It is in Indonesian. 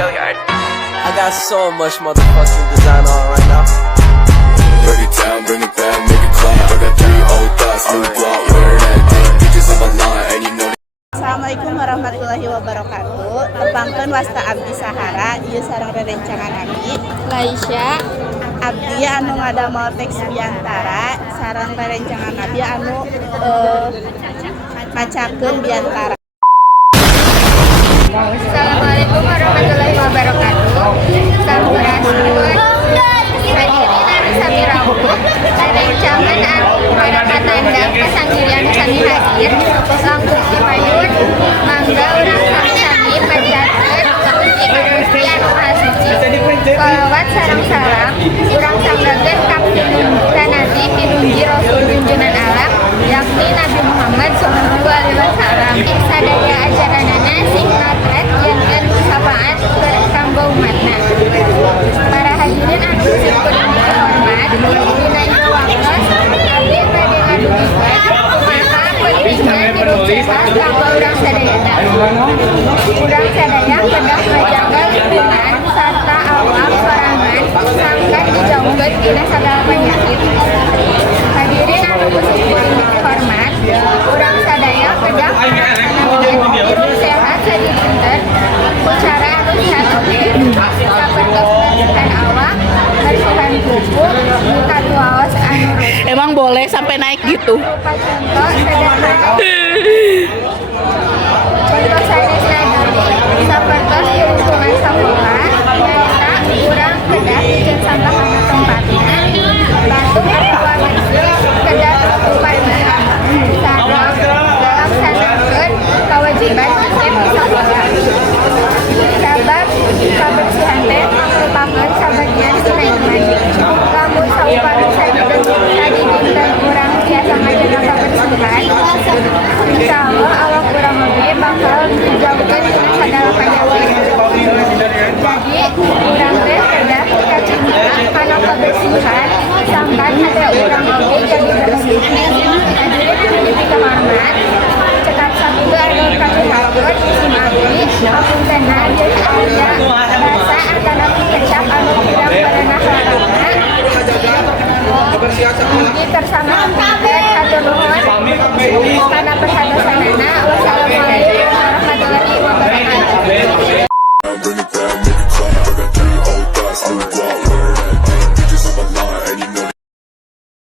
I got so much motherfucking design on right now. Break it down, bring it back, make it clap. I got 3 old thoughts, new block, where that thing. Bitches on my line, and you know. Assalamualaikum warahmatullahi wabarakatuh. Tepangkeun wasta abdi sahara ieu sareng rerencangan abdi Laisya abdi anu ngadamel teks Biantara sareng rerencangan abdi anu macakeun Biantara. Assalamualaikum warahmatullahi wabarakatuh. Sampurasun hadirin anu sami rawuh rerencangan anu parakatandang pasanggirian sami hadir langkung dipayun mangga urang sami-sami panjatkeun puji ka Gusti anu Maha Suci. Shalawat sareng salam urang sanggakeun ka Nabi pinunji Rasul junjunan alam yakni Nabi Muhammad sallallahu alaihi wasallam. Sadaya ajaranana sing natret jangan sapaan kanggo umatna. Para hadirin anu sipun hormat, dina ieu waktos abdi bade ngadugikeun kumaha pentingna hirup sehat kanggo urang sadayana. Urang sadaya kedah ngajaga lingkungan sarta awak sorangan sangkan dijauhkeun tina sagala penyakit. Hadirin anu sipun hormat, urang sadaya kedah nganaonan hirup sehat sadinten cara anu sehat oge sapertos bersihan awak, bersihan kuku, katuaos anu rutin. Emang boleh sampai naik gitu? Rupa contoh sederhana